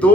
2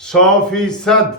100%।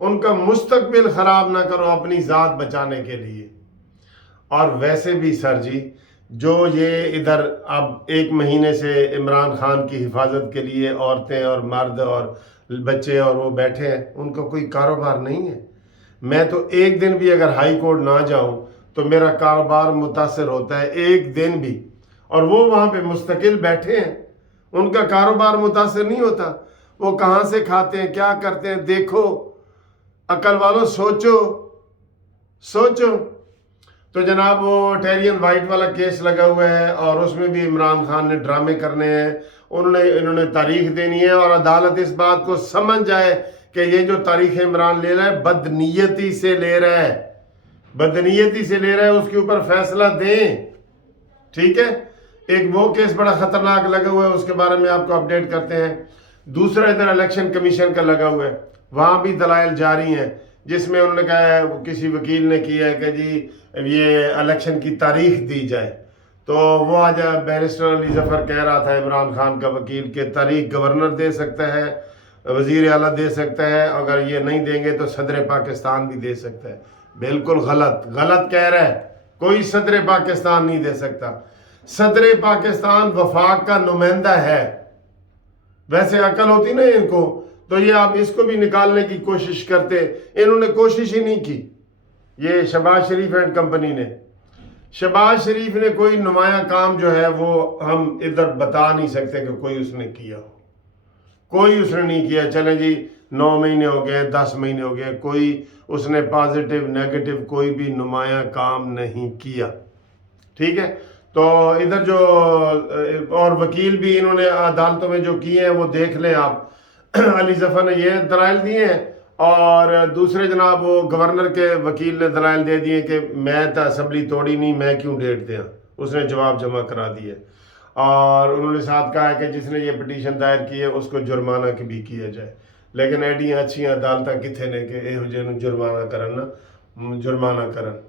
ان کا مستقبل خراب نہ کرو اپنی ذات بچانے کے لیے۔ اور ویسے بھی سر جی، جو یہ ادھر اب 1 مہینے سے عمران خان کی حفاظت کے لیے عورتیں اور مرد اور بچے اور وہ بیٹھے ہیں، ان کا کوئی کاروبار نہیں ہے۔ میں تو ایک دن بھی اگر ہائی کورٹ نہ جاؤں تو میرا کاروبار متاثر ہوتا ہے، ایک دن بھی، اور وہ وہاں پہ مستقل بیٹھے ہیں، ان کا کاروبار متاثر نہیں ہوتا۔ وہ کہاں سے کھاتے ہیں، کیا کرتے ہیں، دیکھو عقل والوں، سوچو۔ تو جناب وہ ٹیرین وائٹ والا کیس لگا ہوا ہے اور اس میں بھی عمران خان نے ڈرامے کرنے ہیں، انہوں نے تاریخ دینی ہے، اور عدالت اس بات کو سمجھ جائے کہ یہ جو تاریخ عمران لے رہا ہے بدنیتی سے لے رہا ہے، اس کے اوپر فیصلہ دیں، ٹھیک ہے۔ ایک وہ کیس بڑا خطرناک لگا ہوا ہے، اس کے بارے میں آپ کو اپڈیٹ کرتے ہیں۔ دوسرا ادھر الیکشن کمیشن کا لگا ہوا ہے، وہاں بھی دلائل جاری ہیں، جس میں انہوں نے کہا ہے، کسی وکیل نے کیا ہے کہ جی یہ الیکشن کی تاریخ دی جائے۔ تو وہ آج بیرسٹر علی ظفر کہہ رہا تھا، عمران خان کا وکیل، کہ تاریخ گورنر دے سکتا ہے، وزیر اعلیٰ دے سکتا ہے، اگر یہ نہیں دیں گے تو صدر پاکستان بھی دے سکتا ہے۔ بالکل غلط کہہ رہا ہے، کوئی صدر پاکستان نہیں دے سکتا۔ صدر پاکستان وفاق کا نمائندہ ہے۔ ویسے عقل ہوتی نا ان کو، تو یہ آپ اس کو بھی نکالنے کی کوشش کرتے، انہوں نے کوشش ہی نہیں کی۔ یہ شہباز شریف اینڈ کمپنی نے، شہباز شریف نے کوئی نمایاں کام جو ہے وہ ہم ادھر بتا نہیں سکتے کہ کوئی اس نے کیا ہو، کوئی اس نے نہیں کیا۔ چلیں جی 9 مہینے ہو گئے، 10 مہینے ہو گئے، کوئی اس نے پازیٹیو نیگیٹو کوئی بھی نمایاں کام نہیں کیا، ٹھیک ہے۔ تو ادھر جو اور وکیل بھی انہوں نے عدالتوں میں جو کیے ہیں وہ دیکھ لیں آپ، علی ظفر نے یہ دلائل دیے ہیں، اور دوسرے جناب وہ گورنر کے وکیل نے دلائل دے دیے کہ میں تو اسمبلی توڑی نہیں، میں کیوں ڈیٹ دیا، اس نے جواب جمع کرا دیا۔ اور انہوں نے ساتھ کہا ہے کہ جس نے یہ پٹیشن دائر کی ہے اس کو جرمانہ بھی کیا جائے، لیکن ایڈیاں اچھیاں عدالتیں کتنے نے کہ یہو جہاں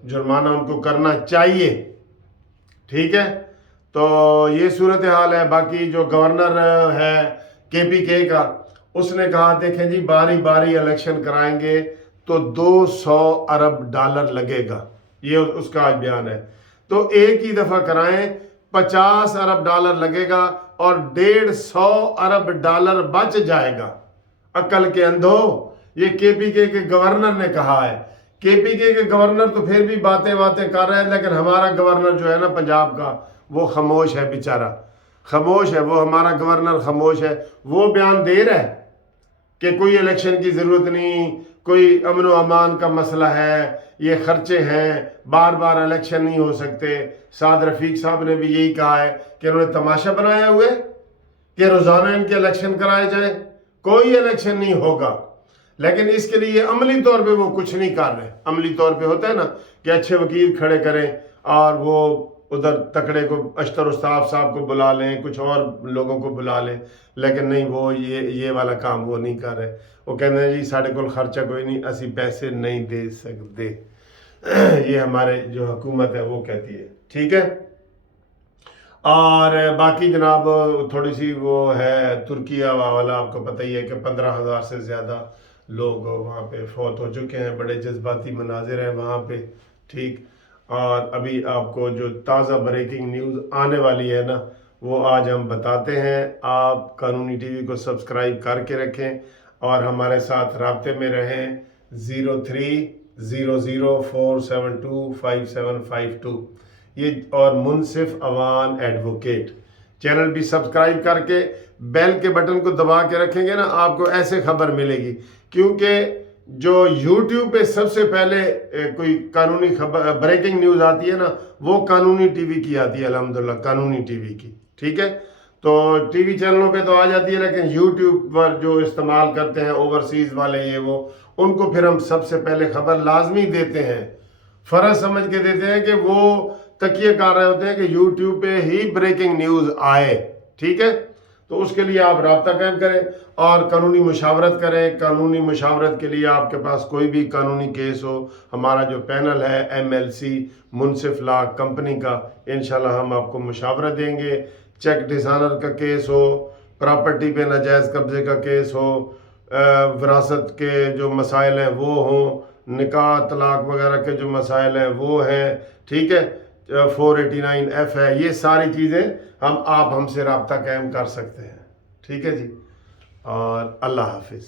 جرمانہ ان کو کرنا چاہیے، ٹھیک ہے۔ تو یہ صورتحال ہے۔ باقی جو گورنر ہے KPK کا، اس نے کہا دیکھیں جی باری باری الیکشن کرائیں گے تو $200 ارب لگے گا، یہ اس کا آج بیان ہے۔ تو ایک ہی دفعہ کرائیں، $50 ارب لگے گا اور $150 ارب بچ جائے گا۔ عقل کے اندھو، یہ KPK کے گورنر نے کہا ہے۔ KPK کے گورنر تو پھر بھی باتیں کر رہے ہیں، لیکن ہمارا گورنر جو ہے نا پنجاب کا، وہ خاموش ہے بیچارہ، خاموش ہے، وہ ہمارا گورنر خاموش ہے۔ وہ بیان دے رہا ہے کہ کوئی الیکشن کی ضرورت نہیں، کوئی امن و امان کا مسئلہ ہے، یہ خرچے ہیں، بار بار الیکشن نہیں ہو سکتے۔ سعد رفیق صاحب نے بھی یہی کہا ہے کہ انہوں نے تماشا بنایا ہوئے کہ روزانہ ان کے الیکشن کرائے جائیں، کوئی الیکشن نہیں ہوگا۔ لیکن اس کے لیے عملی طور پہ وہ کچھ نہیں کر رہے۔ عملی طور پہ ہوتا ہے نا کہ اچھے وکیل کھڑے کریں اور وہ ادھر تکڑے کو اشتر استاف صاحب کو بلا لیں، کچھ اور لوگوں کو بلا لیں، لیکن نہیں، وہ یہ والا کام وہ نہیں کر رہے۔ وہ کہتے ہیں جی ساڑھے کو خرچہ کوئی نہیں، اسی پیسے نہیں دے سکتے، یہ ہمارے جو حکومت ہے وہ کہتی ہے، ٹھیک ہے۔ اور باقی جناب تھوڑی سی وہ ہے ترکیہ والا، آپ کو پتہ ہی ہے کہ 15,000 سے زیادہ لوگ وہاں پہ فوت ہو چکے ہیں، بڑے جذباتی مناظر ہیں وہاں پہ، ٹھیک۔ اور ابھی آپ کو جو تازہ بریکنگ نیوز آنے والی ہے نا، وہ آج ہم بتاتے ہیں۔ آپ قانونی ٹی وی کو سبسکرائب کر کے رکھیں اور ہمارے ساتھ رابطے میں رہیں۔ 0300472575 یہ، اور منصف اوان ایڈوکیٹ چینل بھی سبسکرائب کر کے بیل کے بٹن کو دبا کے رکھیں گے نا، آپ کو ایسے خبر ملے گی، کیونکہ جو یوٹیوب پہ سب سے پہلے کوئی قانونی خبر بریکنگ نیوز آتی ہے نا، وہ قانونی ٹی وی کی آتی ہے، الحمدللہ قانونی ٹی وی کی، ٹھیک ہے۔ تو ٹی وی چینلوں پہ تو آ جاتی ہے، لیکن یوٹیوب پر جو استعمال کرتے ہیں اوورسیز والے یہ وہ، ان کو پھر ہم سب سے پہلے خبر لازمی دیتے ہیں، فرض سمجھ کے دیتے ہیں کہ وہ تکیے کر رہے ہوتے ہیں کہ یوٹیوب پہ ہی بریکنگ نیوز آئے، ٹھیک ہے۔ تو اس کے لیے آپ رابطہ قائم کریں اور قانونی مشاورت کریں۔ قانونی مشاورت کے لیے آپ کے پاس کوئی بھی قانونی کیس ہو، ہمارا جو پینل ہے MLC منصف لا کمپنی کا، انشاءاللہ ہم آپ کو مشاورت دیں گے۔ چیک ڈسانر کا کیس ہو، پراپرٹی پہ ناجائز قبضے کا کیس ہو، وراثت کے جو مسائل ہیں وہ ہوں، نکاح طلاق وغیرہ کے جو مسائل ہیں وہ ہیں، ٹھیک ہے، 489F ہے، یہ ساری چیزیں آپ ہم سے رابطہ قائم کر سکتے ہیں، ٹھیک ہے جی، اور اللہ حافظ۔